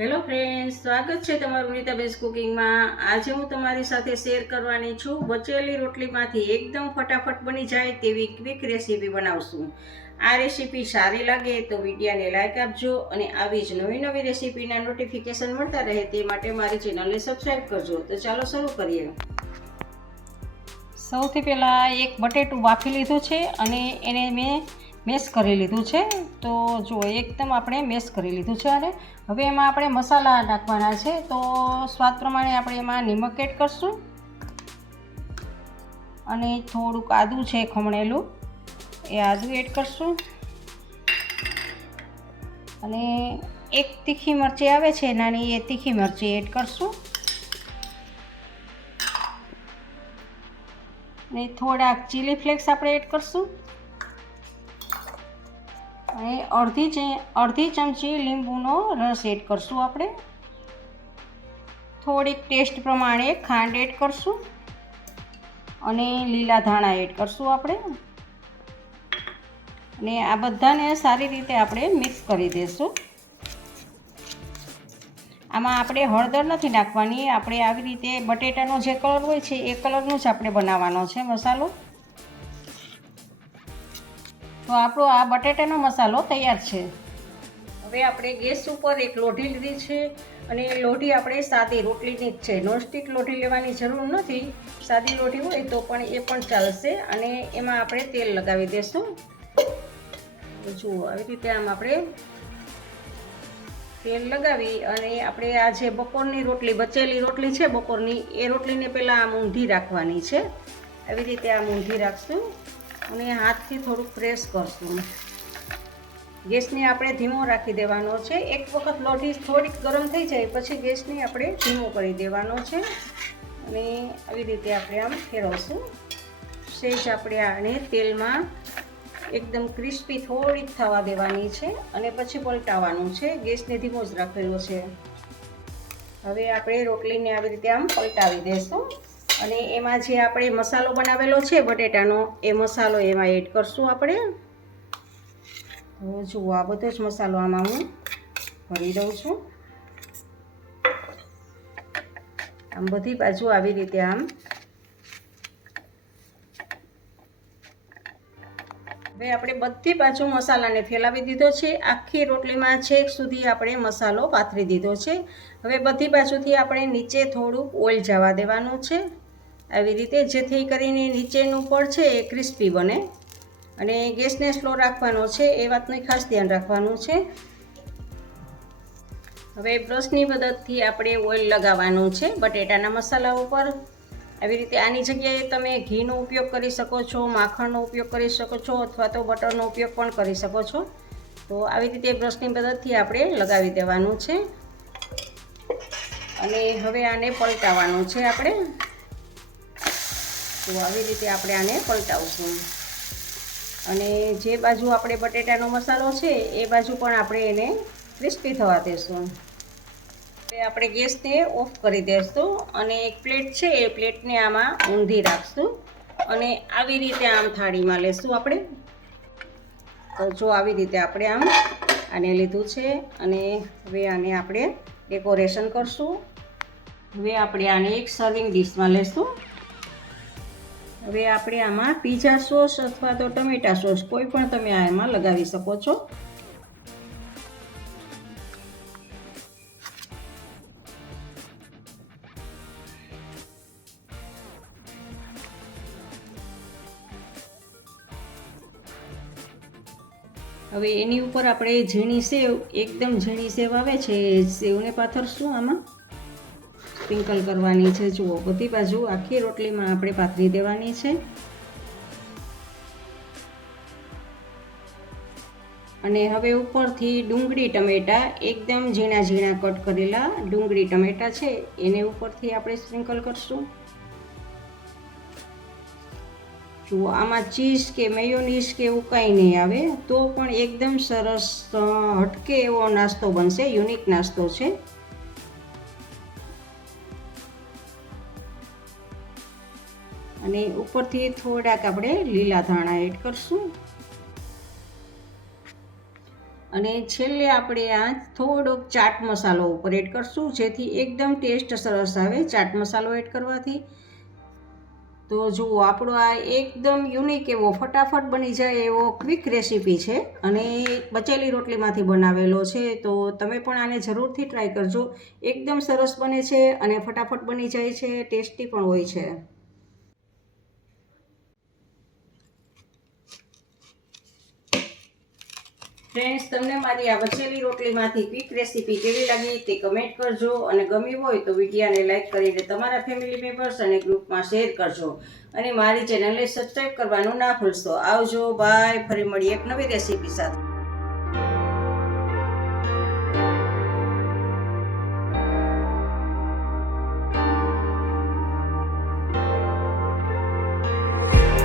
Hello friends સ્વાગત છે તમારું નીતાબેન્સ કુકિંગમાં આજે હું તમારી સાથે શેર કરવાની છું, બચેલી રોટલીમાંથી એકદમ ફટાફટ બની જાય તેવી ક્વિક રેસીપી બનાવશું. આ રેસીપી સારી લાગે તો વિડીયાને લાઇક આપજો અને આવી જ નવી નવી રેસીપીના નોટિફિકેશન મળતા રહે તે માટે મારી ચેનલને સબસ્ક્રાઈબ કરજો. તો ચાલો શરૂ કરીએ. સૌથી પહેલાં એક બટેટું બાફી લીધું છે અને એને મેં મેશ કરી લીધું છે. તો જો એકદમ આપણે મેશ કરી લીધું છે અને હવે એમાં આપણે મસાલા નાખવાના છે. તો સ્વાદ પ્રમાણે આપણે એમાં નિમક એડ કરશું. અને થોડુંક આદું છે ખમણેલું, એ આદું એડ કરશું. અને એક તીખી મરચી આવે છે નાની, એ તીખી મરચી એડ કરશું. અને થોડાક ચીલી ફ્લેક્સ આપણે એડ કરશું. અને અડધી ચે અડધી ચમચી લીંબુનો રસ એડ કરશું આપણે. થોડીક ટેસ્ટ પ્રમાણે ખાંડ એડ કરશું અને લીલા ધાણા એડ કરશું આપણે. અને આ બધાને સારી રીતે આપણે મિક્સ કરી દઈશું આમાં આપણે હળદર નથી નાખવાની, આપણે આવી રીતે બટેટાનો જે કલર હોય છે એ કલરનું જ આપણે બનાવવાનો છે મસાલો. તો આપણો આ બટેટાનો મસાલો તૈયાર છે. હવે આપણે ગેસ ઉપર એક લોઢી લીધી છે અને લોઢી આપણે સાદી રોટલીની જ છે. નોનસ્ટિક લોઢી લેવાની જરૂર નથી. સાદી લોઢી હોય તો પણ એ પણ ચાલશે અને એમાં આપણે તેલ લગાવી દઈશું જુઓ, આવી રીતે આમ આપણે તેલ લગાવી અને આપણે આ જે બપોરની રોટલી, બચેલી રોટલી છે બપોરની, એ રોટલીને પહેલાં આમ ઊંધી રાખવાની છે. આવી રીતે આમ ઊંધી રાખશું. અને હાથથી થોડુંક પ્રેસ કરશું. ગેસને આપણે ધીમો રાખી દેવાનો છે. એક વખત લોઢી થોડીક ગરમ થઈ જાય, પછી ગેસને આપણે ધીમો કરી દેવાનો છે. અને આવી રીતે આપણે આમ ફેરવશું. સેજ આપણે આને તેલમાં એકદમ ક્રિસ્પી થોડીક થવા દેવાની છે અને પછી પલટાવવાનું છે. ગેસને ધીમો જ રાખેલો છે. હવે આપણે રોટલીને આવી રીતે આમ પલટાવી દઈશું અને એમાં જે આપણે મસાલો બનાવેલો છે, બટેટાનો, એ મસાલો એમાં એડ કરશું આપણે. જુઓ, આ બધો જ મસાલો આમાં હું ભરી દઉં છું. આમ બધી બાજુ આવી રીતે આમ. હવે આપણે બધી બાજુ મસાલાને ફેલાવી દીધો છે. આખી રોટલીમાં છેક સુધી આપણે મસાલો પાથરી દીધો છે. હવે બધી બાજુથી આપણે નીચે થોડુંક ઓઇલ જવા દેવાનું છે. આવી રીતે જેથી કરીને નીચેનું પડ છે એ ક્રિસ્પી બને. અને ગેસને સ્લો રાખવાનો છે, એ વાતનું ખાસ ધ્યાન રાખવાનું છે. હવે બ્રશની મદદથી આપણે ઓઇલ લગાવવાનું છે, બટેટાના મસાલા ઉપર. આવી રીતે આની જગ્યાએ તમે ઘીનો ઉપયોગ કરી શકો છો, માખણનો ઉપયોગ કરી શકો છો, અથવા તો બટરનો ઉપયોગ પણ કરી શકો છો. તો આવી રીતે બ્રશની મદદથી આપણે લગાવી દેવાનું છે. અને હવે આને પલટાવવાનું છે આપણે. તો આવી રીતે આપણે આને પલટાવશું. અને જે બાજુ આપણે બટેટાનો મસાલો છે, એ બાજુ પણ આપણે એને ક્રિસ્પી થવા દેશું. હવે આપણે ગેસને ઓફ કરી દઈશું અને એક પ્લેટ છે, એ પ્લેટને આમાં ઊંધી રાખશું અને આવી રીતે આમ થાળીમાં લેશું આપણે. તો જો આવી રીતે આપણે આમ આને લીધું છે અને હવે આને આપણે ડેકોરેશન કરશું. હવે આપણે આને એક સર્વિંગ ડીશમાં લેશું. હવે આપણે આમાં પીઝા સોસ અથવા તો ટમેટા સોસ કોઈ પણ તમે આમાં લગાવી શકો છો. હવે એની ઉપર આપણે ઝીણી સેવ, એકદમ ઝીણી સેવ આવે છે, સેવને પાથરશું આમાં. સ્પ્રિંકલ કરવાની છે. જુઓ, બધી બાજુ આખી રોટલીમાં આપણે પાથરી દેવાની છે. અને હવે ઉપરથી ડુંગળી ટમેટા, એકદમ ઝીણા ઝીણા કટ કરેલા ડુંગળી ટમેટા છે. એને ઉપરથી આપણે સ્પ્રિંકલ કરશું. જુઓ, આમાં ચીઝ કે મેયોનીઝ કે એવું કંઈ નહીં આવે, તો પણ એકદમ સરસ હટકે એવો નાસ્તો બનશે, યુનિક નાસ્તો છે. અને ઉપરથી થોડાક આપણે લીલા ધાણા એડ કરશું. અને છેલ્લે આપણે આ થોડોક ચાટ મસાલો ઉપર એડ કરશું, જેથી એકદમ ટેસ્ટ સરસ આવે ચાટ મસાલો એડ કરવાથી. તો જુઓ, આપણો આ એકદમ યુનિક એવો ફટાફટ બની જાય એવો ક્વિક રેસીપી છે અને બચેલી રોટલીમાંથી બનાવેલો છે. તો તમે પણ આને જરૂરથી ટ્રાય કરજો. એકદમ સરસ બને છે અને ફટાફટ બની જાય છે, ટેસ્ટી પણ હોય છે. ફ્રેન્ડ્સ તમને મારી આ વચેલી રોટલીમાંથી ક્વિક રેસીપી કેવી લાગી તે કમેન્ટ કરજો અને ગમી હોય તો વિડીયાને લાઇક કરીને તમારા ફેમિલી મેમ્બર્સ અને ગ્રુપમાં શેર કરજો. અને મારી ચેનલને સબસ્ક્રાઈબ કરવાનું ના ભૂલશો. આવજો બાય ફરી મળીએ એક નવી રેસીપી સાથે.